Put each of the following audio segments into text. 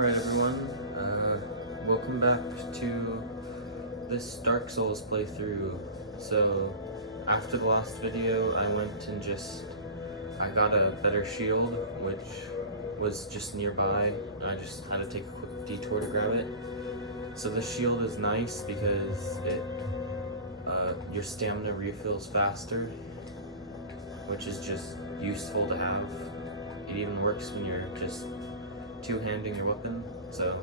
Alright everyone, welcome back to this Dark Souls playthrough. So, after the last video, I went and I got a better shield, which was just nearby. I just had to take a quick detour to grab it. So this shield is nice because your stamina refills faster, which is just useful to have. It even works when you're just two-handing your weapon, so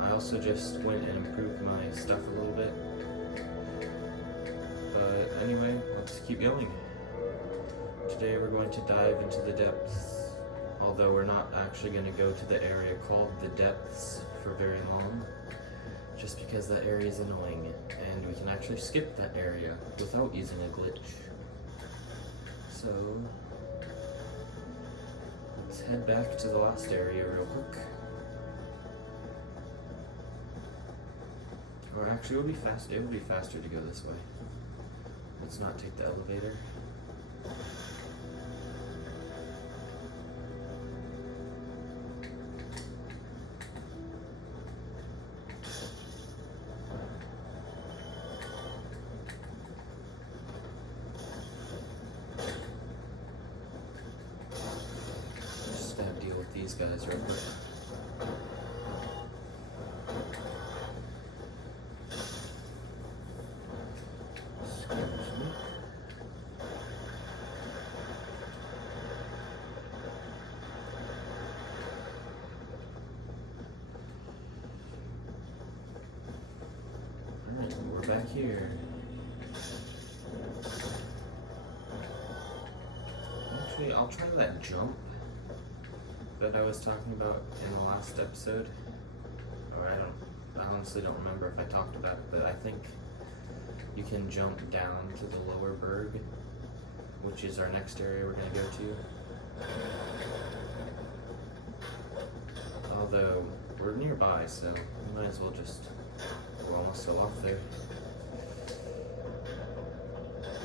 I also just went and improved my stuff a little bit. But anyway, let's keep going. Today we're going to dive into the depths, although we're not actually going to go to the area called the depths for very long, just because that area is annoying, and we can actually skip that area without using a glitch. So let's head back to the last area real quick. Or actually, it would be faster to go this way. Let's not take the elevator. Just gotta deal with these guys real quick. Back here. Actually, I'll try that jump that I was talking about in the last episode. Or I honestly don't remember if I talked about it, but I think you can jump down to the lower berg, which is our next area we're going to go to. Although, we're nearby, so we might as well just... We're almost still off there.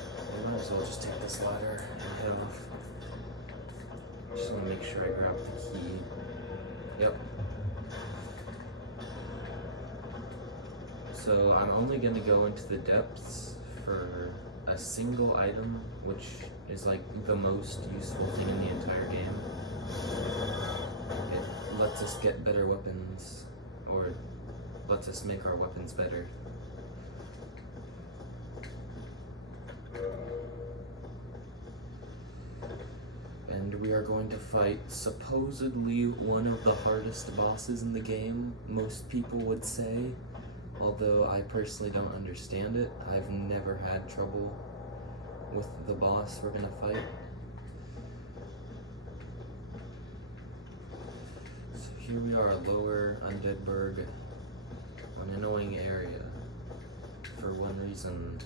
I might as well just take this ladder and head off. Just want to make sure I grab the key. Yep. So I'm only going to go into the depths for a single item, which is like the most useful thing in the entire game. It lets us get better weapons, or lets us make our weapons better. And we are going to fight supposedly one of the hardest bosses in the game, most people would say, although I personally don't understand it. I've never had trouble with the boss we're gonna fight. So here we are, Lower Undead Berg. An annoying area for one reason.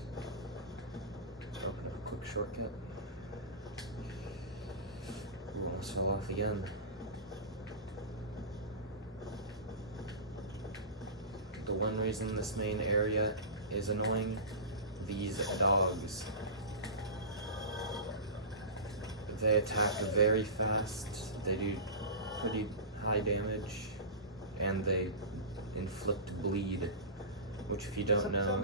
Open up a quick shortcut. We almost fell off again. The one reason this main area is annoying, these dogs. They attack very fast, they do pretty high damage, and they inflict bleed, which if you don't know,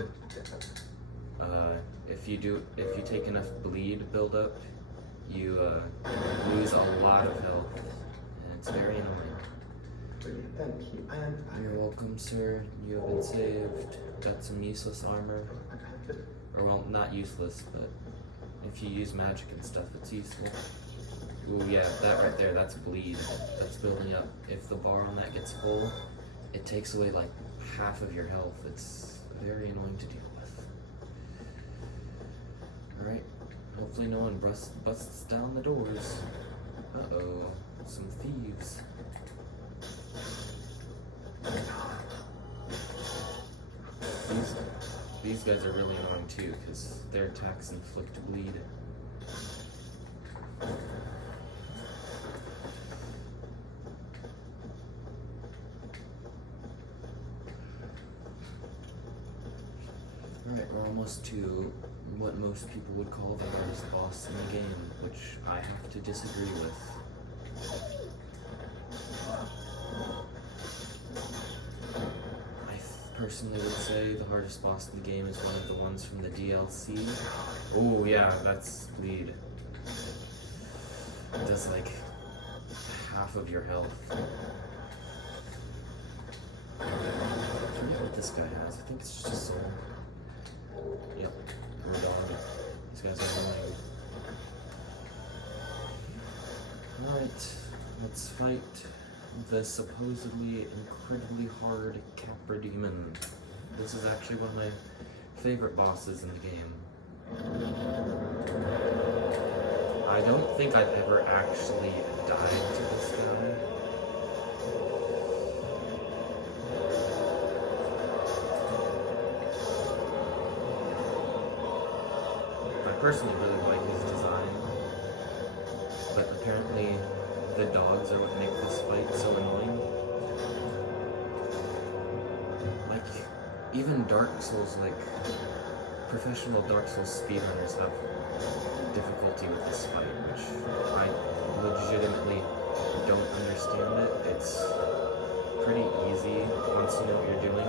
if you take enough bleed buildup, you lose a lot of health, and it's very annoying. Thank you. You're welcome, sir. You have been saved. Got some useless armor. Or, well, not useless, but if you use magic and stuff, it's useful. Ooh, yeah, that right there, that's bleed. That's building up. If the bar on that gets full, it takes away like half of your health. It's very annoying to deal with. Alright, hopefully no one busts down the doors. Uh-oh, some thieves. These guys are really annoying too, because their attacks inflict bleed. Alright, we're almost to what most people would call the hardest boss in the game, which I have to disagree with. personally would say the hardest boss in the game is one of the ones from the DLC. Oh yeah, that's bleed. It does like half of your health. I forget what this guy has. I think it's just a soul. Yep, or a dog. These guys are annoying. Alright, let's fight the supposedly incredibly hard Capra Demon. This is actually one of my favorite bosses in the game. I don't think I've ever actually died to this guy. I personally really like his design, but apparently the dogs are what make this fight so annoying. Like, even Dark Souls, like, professional Dark Souls speedrunners have difficulty with this fight, which I legitimately don't understand it. It's pretty easy once you know what you're doing.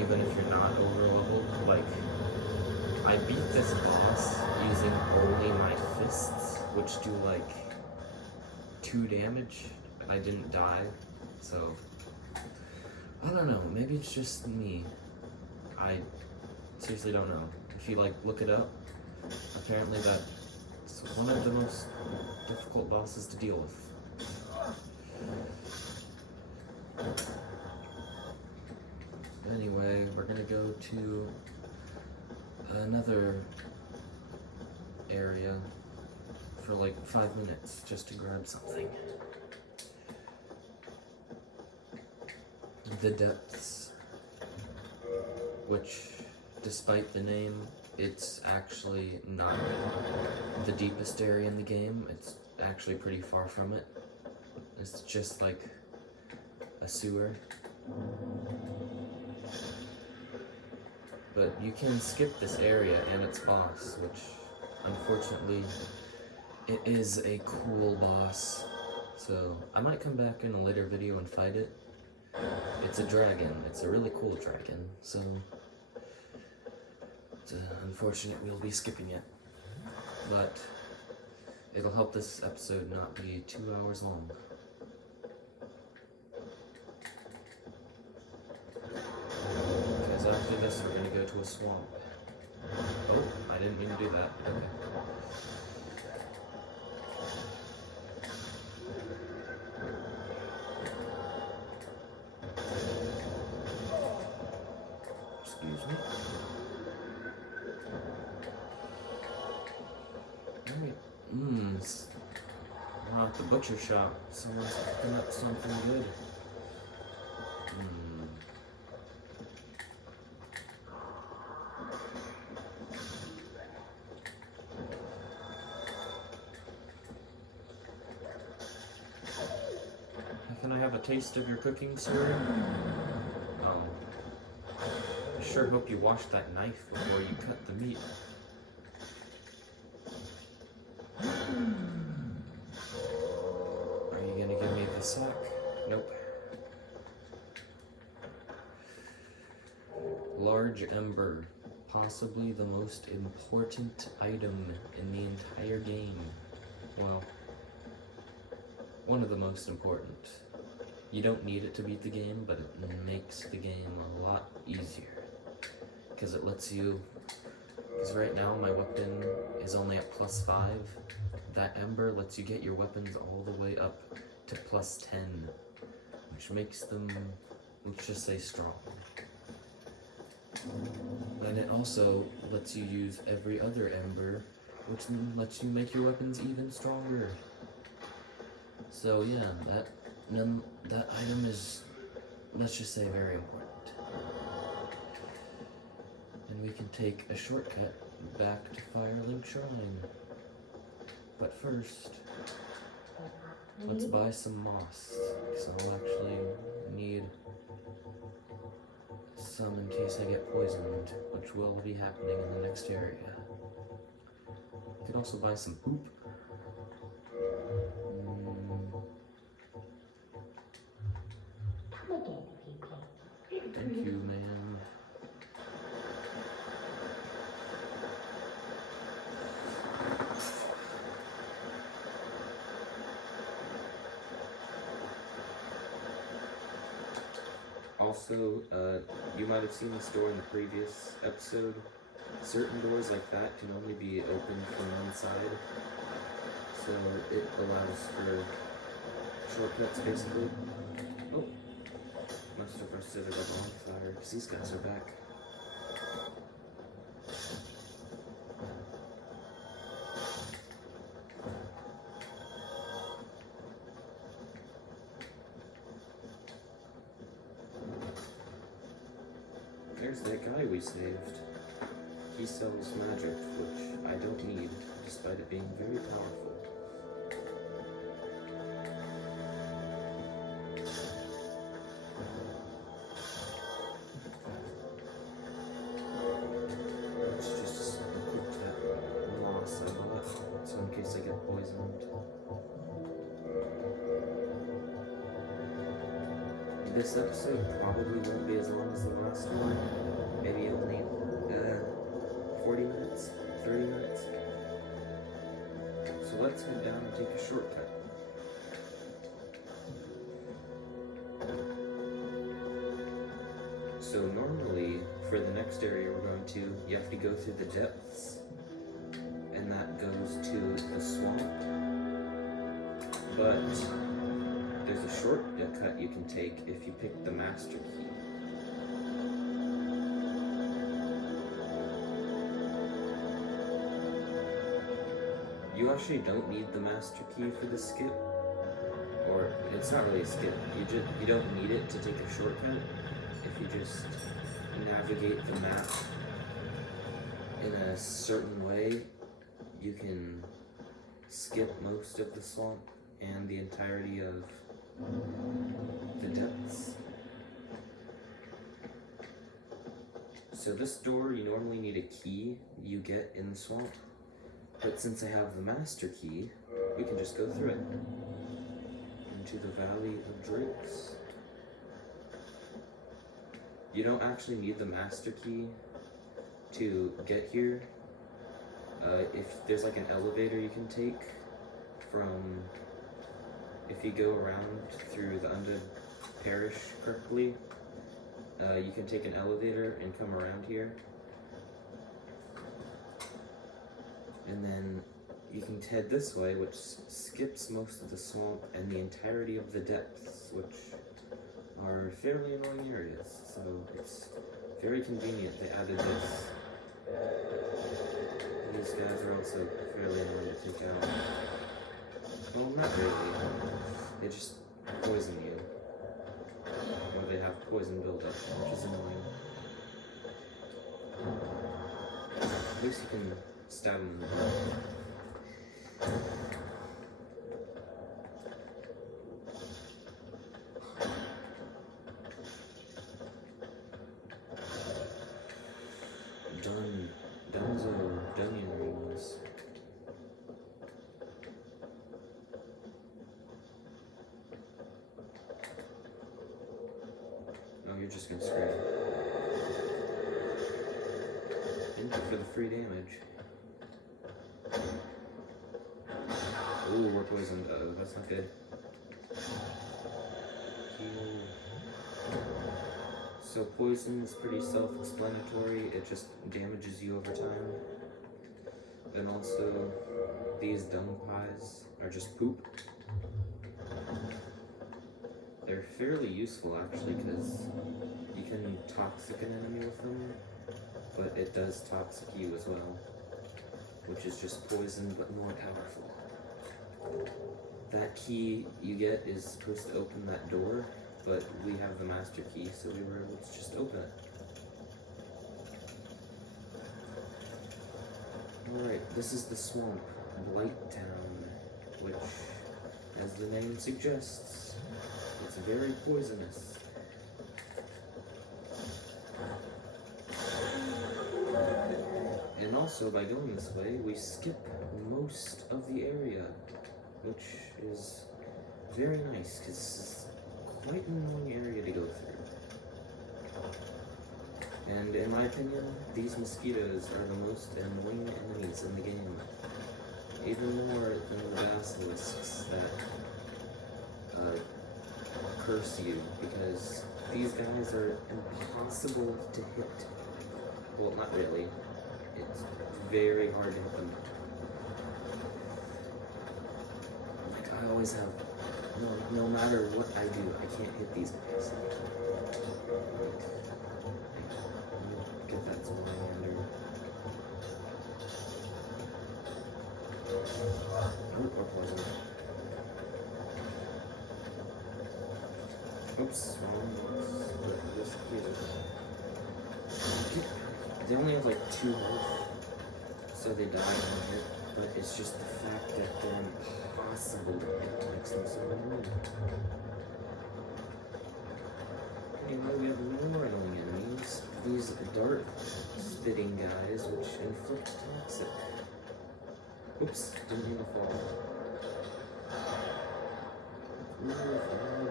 Even if you're not over leveled, like, I beat this boss using only my fists, which do like 2 damage, and I didn't die, so I don't know, maybe it's just me. I seriously don't know. If you like look it up, apparently that's one of the most difficult bosses to deal with. Anyway, we're gonna go to another area for like 5 minutes just to grab something. The Depths, which, despite the name, it's actually not the deepest area in the game. It's actually pretty far from it. It's just like a sewer. But you can skip this area and its boss, which, unfortunately, it is a cool boss. So, I might come back in a later video and fight it. It's a dragon. It's a really cool dragon, so it's unfortunate we'll be skipping it. But it'll help this episode not be 2 hours long. Because after this, we're gonna go to a swamp. Oh, I didn't mean to do that. Okay. Excuse me. Alright. We're at the butcher shop. Someone's cooking up something good. Can I have a taste of your cooking, sir? I sure hope you washed that knife before you cut the meat. Are you gonna give me the sack? Nope. Large Ember. Possibly the most important item in the entire game. Well, one of the most important. You don't need it to beat the game, but it makes the game a lot easier. Because it lets you... Because right now my weapon is only at +5. That Ember lets you get your weapons all the way up to +10. Which makes them, let's just say, strong. And it also lets you use every other Ember, which lets you make your weapons even stronger. So yeah, that item is, let's just say, very important. And we can take a shortcut back to Firelink Shrine. But first, let's buy some moss, because I'll actually need some in case I get poisoned, which will be happening in the next area. I could also buy some poop. Also, you might have seen this door in the previous episode. Certain doors like that can only be opened from one side, so it allows for shortcuts basically. Oh, must have rested at a bonfire because these guys are back. There's that guy we saved. He sells magic, which I don't need, despite it being very powerful. Let's just put that moss I bought, so in case I get poisoned. This episode probably won't be as long as the last one. Maybe only 40 minutes, 30 minutes. So let's head down and take a shortcut. So normally, for the next area we're going to, you have to go through the depths, and that goes to the swamp. But there's a shortcut you can take if you pick the master key. You actually don't need the master key for the skip, or it's not really a skip. You don't need it to take a shortcut. If you just navigate the map in a certain way, you can skip most of the swamp and the entirety of the depths. So this door, you normally need a key you get in the swamp. But since I have the master key, we can just go through it. Into the Valley of Drakes. You don't actually need the master key to get here. If there's like an elevator you can take from, if you go around through the Undead Parish correctly, you can take an elevator and come around here. And then you can head this way, which skips most of the swamp and the entirety of the depths, which are fairly annoying areas. So it's very convenient they added this. These guys are also fairly annoying to take out. Well, not really. They just poison you. Or they have poison buildup, which is annoying. At least you can stab them in the butt. Dungeon rings. Oh, you're just gonna scream. Thank you for the free damage. Ooh, we're poisoned. Uh-oh, that's not good. Heal. So poison is pretty self-explanatory. It just damages you over time. And also, these dung pies are just poop. They're fairly useful actually, because you can toxic an enemy with them, but it does toxic you as well, which is just poison but more powerful. That key you get is supposed to open that door, but we have the master key, so we were able to just open it. Alright, this is the swamp, Blighttown, which, as the name suggests, it's very poisonous. And also, by going this way, we skip most of the area, which is very nice, because it's quite an annoying area to go through. And in my opinion, these mosquitoes are the most annoying enemies in the game. Even more than the basilisks that curse you, because these guys are impossible to hit. Well, not really. It's very hard to hit them. Like, I always have, no matter what I do, I can't hit these guys. Get that Zoolander. Or poison. Oops, wrong box. They only have like 2 health, so they die on hit, but it's just the fact that they're impossible to hit makes them so annoying. Anyway, we have more annoying enemies. These dart-spitting guys, which inflict toxic. Oops, didn't mean to fall.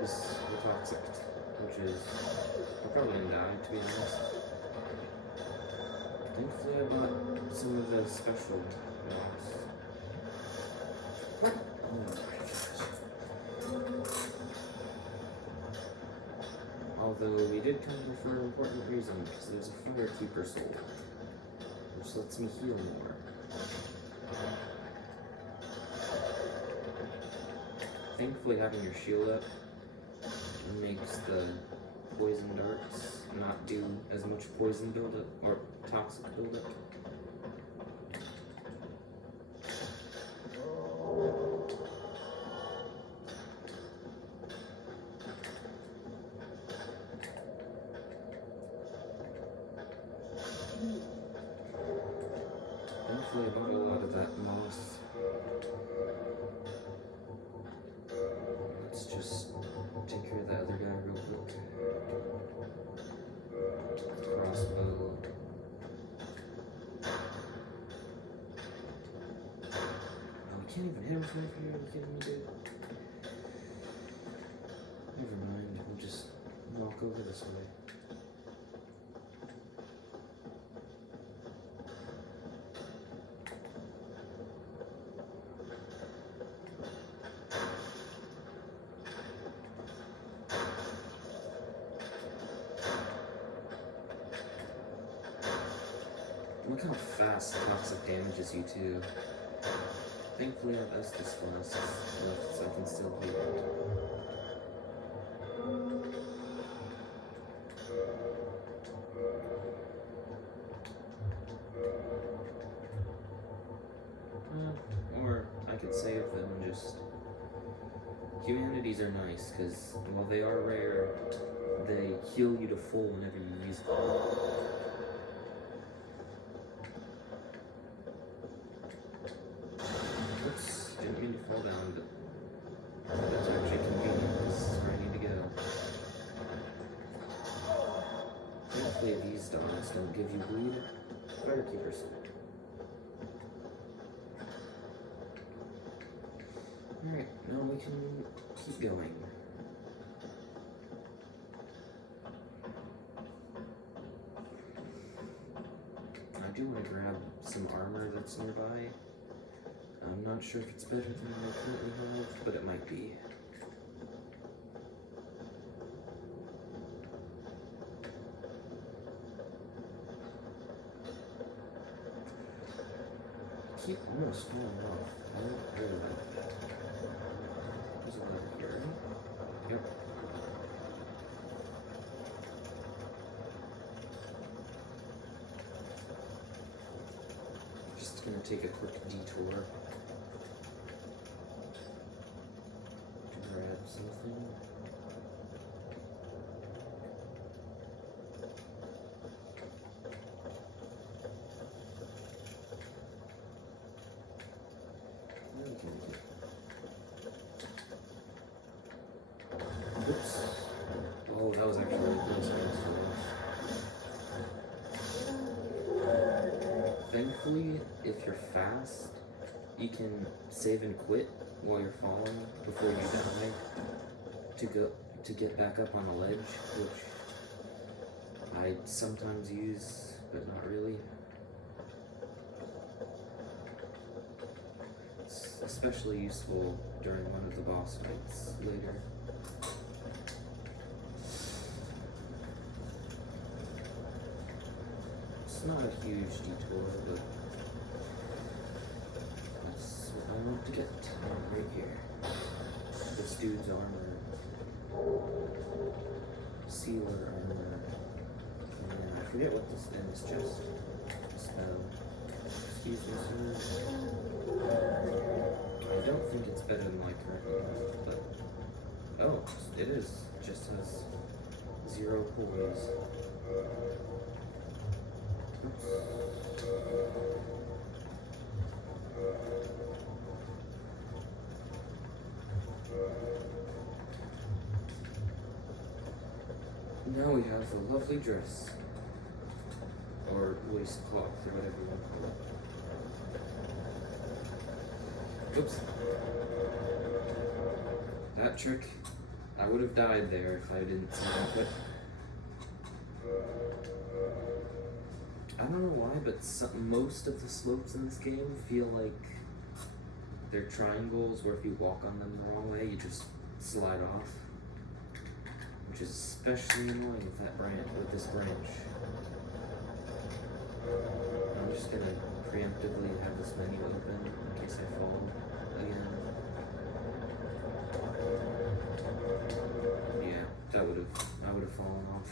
This the toxic, which is, I'm probably gonna die, to be honest. Thankfully I bought some of the special ones. What? Oh my gosh. Although we did come here for an important reason, because there's a Firekeeper soul, which lets me heal more. Thankfully having your shield up makes the poison darts not do as much poison buildup or toxic buildup. Thankfully I bought a lot of that moss. Let's just take care of the other guy real quick. Crossbow. Oh, we can't even hit him from here. Are you kidding me, dude? Never mind. We'll just walk over this way. Look how fast toxic damages you too. Thankfully I have Estus Flasks left so I can still heal it. Or I could save them and just... Humanities are nice, because while they are rare, they heal you to full whenever you use them. Oops, didn't mean to fall down, but that's actually convenient. This is where I need to go. Thankfully these dogs don't give you bleed. Firekeepers. Alright, now we can keep going. I do want to grab some armor that's nearby. I'm not sure if it's better than what I currently have, but it might be. Keep almost falling off. I don't really like that. There's a level here, right? Yep. Just gonna take a quick detour to grab something. Oops. Oh, that was actually really close. Thankfully, if you're fast, you can save and quit while you're falling before you die to get back up on a ledge, which I sometimes use, but not really. It's especially useful during one of the boss fights later. not a huge detour, but that's what I want to get right here. This dude's armor. Sealer armor. And I forget what this in this chest. Spell. Excuse me, sir. I don't think it's better than my current one, but oh, it is. It just has 0 poise. Oops. Now we have a lovely dress. Or waistcloth, or whatever you want to call it. Oops. That trick, I would have died there if I didn't see that, but I don't know why, but most of the slopes in this game feel like they're triangles where if you walk on them the wrong way, you just slide off. Which is especially annoying with that with this branch. I'm just gonna preemptively have this menu open in case I fall again. Yeah, I would have fallen off.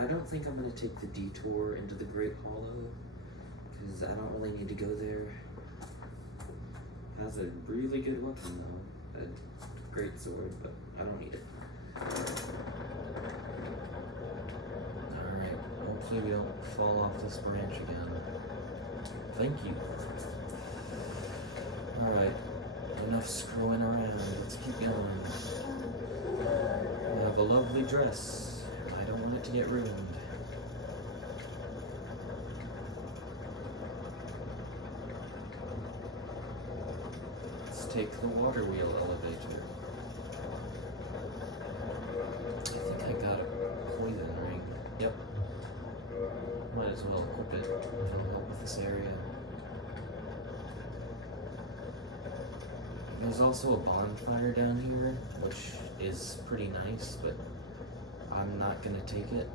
I don't think I'm gonna take the detour into the Great Hollow because I don't really need to go there. It has a really good weapon though, a great sword, but I don't need it. Alright, hopefully we don't fall off this branch again. Thank you. Alright, enough screwing around, let's keep going. We have a lovely dress. I don't want it to get ruined. Let's take the water wheel elevator. I think I got a poison ring. Yep. Might as well equip it if it'll help with this area. There's also a bonfire down here, which is pretty nice, but I'm not gonna take it.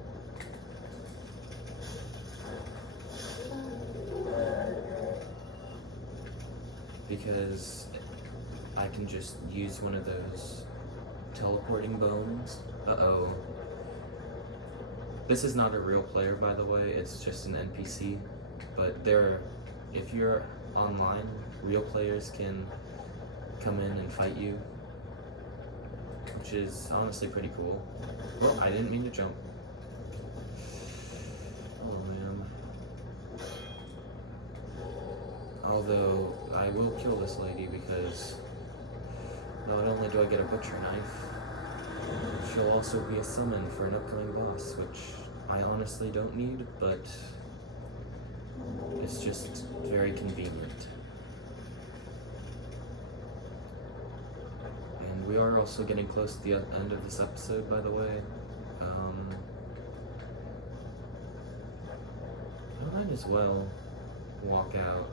Because I can just use one of those teleporting bones. Uh-oh. This is not a real player, by the way, it's just an NPC. But if you're online, real players can come in and fight you, which is honestly pretty cool. Well, I didn't mean to jump. Oh man. Although, I will kill this lady because not only do I get a butcher knife, she'll also be a summon for an upcoming boss, which I honestly don't need, but it's just very convenient. And we are also getting close to the end of this episode, by the way. I might as well walk out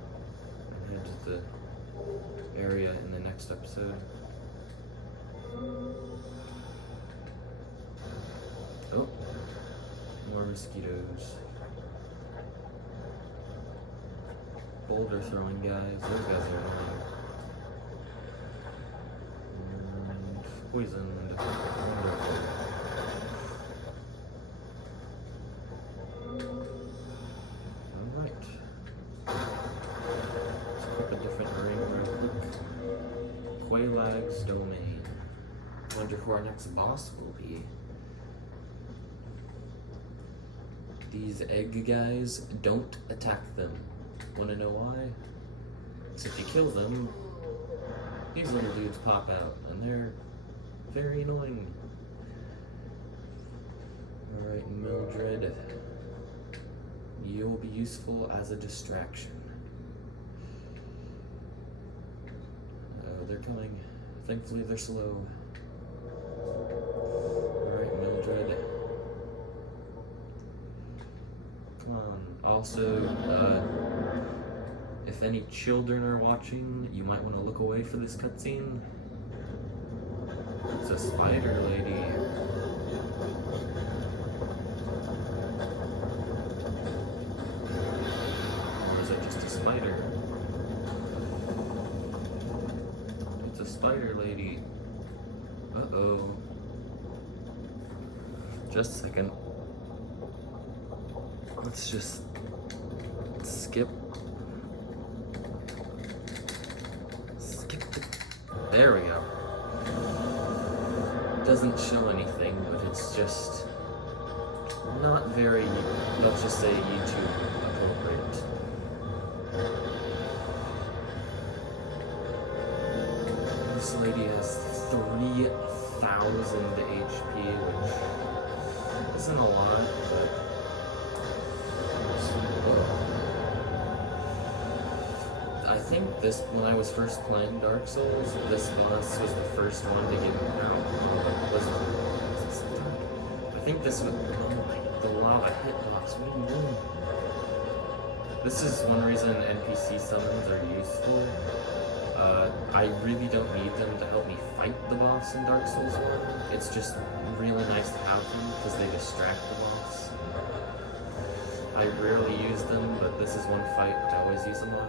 and head to the area in the next episode. Oh, more mosquitoes. Boulder throwing guys, those guys are annoying. And poisoned. Wonderful. Alright. Let's equip a different ring real quick. Quailag's Domain. Wonder who our next boss will be. These egg guys, don't attack them. Wanna know why? Because if you kill them, these little dudes pop out, and they're very annoying. Alright, Mildred. You'll be useful as a distraction. They're coming. Thankfully, they're slow. Alright, Mildred. Come on. Also, if any children are watching, you might want to look away for this cutscene. It's a spider lady. spider lady. Uh-oh. Just a second. Let's just skip. There we go. Doesn't show anything, but it's just not very, let's just say, YouTube appropriate. This lady has 3,000 HP, which isn't a lot, but I think this, when I was first playing Dark Souls, this boss was the first one to get out. I think this was, oh my, the lava hitbox, what do you mean? This is one reason NPC summons are useful. I really don't need them to help me fight the boss in Dark Souls 1. It's just really nice to have them because they distract the boss. I rarely use them, but this is one fight I always use them on.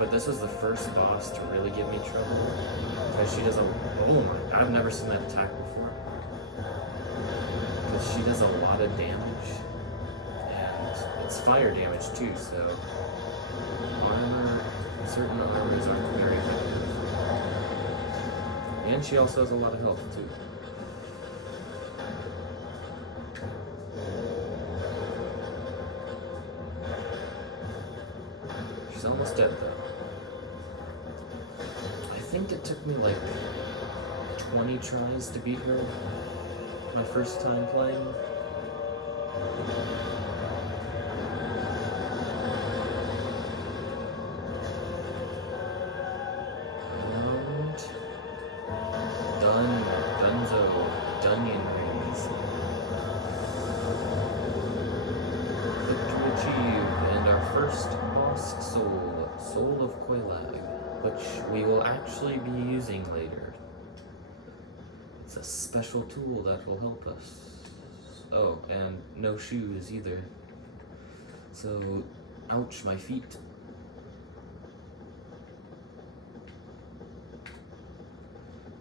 But this was the first boss to really give me trouble because she does a, oh my, I've never seen that attack before. Because she does a lot of damage, and it's fire damage too, so armor, certain armors aren't very effective. And she also has a lot of health too. She's almost dead though. I think it took me like 20 tries to beat her my first time playing. Which we will actually be using later. It's a special tool that will help us. Oh, and no shoes either. So, ouch, my feet.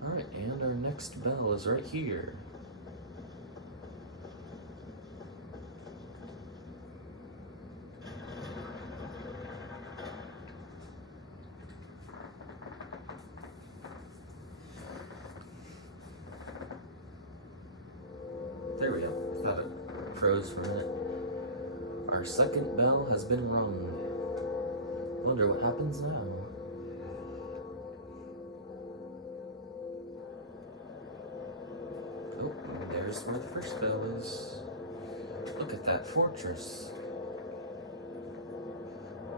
Alright, and our next bell is right here. There we go. Thought it froze for a minute. Our second bell has been rung. Wonder what happens now. Oh, there's where the first bell is. Look at that fortress.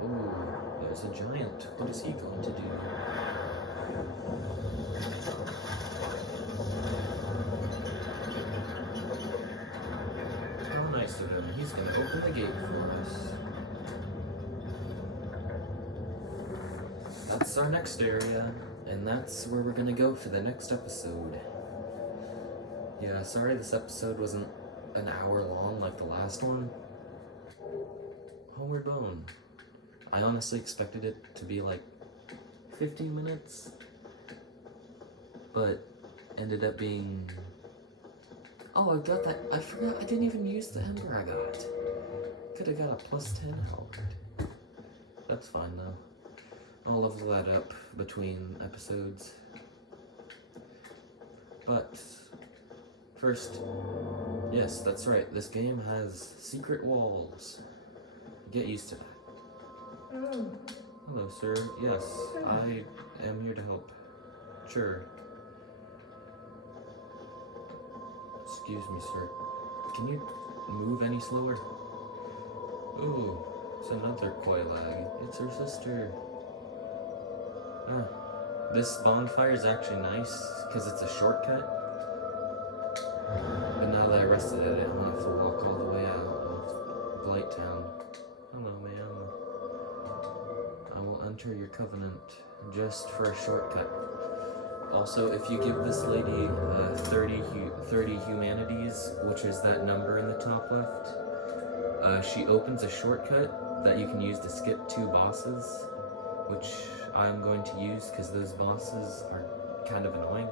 Oh, there's a giant. What is he going to do? He's going to open the gate for us. That's our next area, and that's where we're going to go for the next episode. Yeah, sorry this episode wasn't an hour long like the last one. Homeward Bone. I honestly expected it to be like 15 minutes, but ended up being... Oh, I got that. I forgot. I didn't even use the Ember I got. Could have got a +10 health. That's fine though. I'll level that up between episodes. But first, yes, that's right. This game has secret walls. Get used to that. Hello, sir. Yes, I am here to help. Sure. Excuse me, sir. Can you move any slower? Ooh, it's another koi lag. It's her sister. Ah, this bonfire is actually nice because it's a shortcut. But now that I rested at it, I'm gonna have to walk all the way out of Blighttown. Hello, ma'am. I will enter your covenant just for a shortcut. Also, if you give this lady 30 humanities, which is that number in the top left, she opens a shortcut that you can use to skip 2 bosses. which I'm going to use because those bosses are kind of annoying.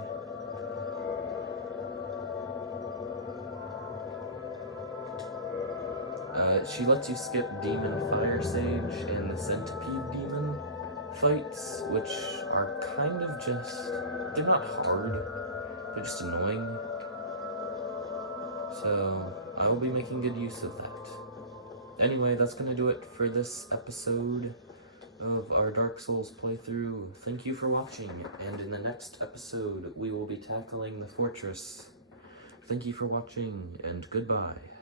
She lets you skip Demon Fire Sage and the Centipede Demon fights, which are kind of just, they're not hard, they're just annoying. So I will be making good use of that. Anyway, that's gonna do it for this episode of our Dark Souls playthrough. Thank you for watching, and in the next episode we will be tackling the fortress. Thank you for watching, and goodbye.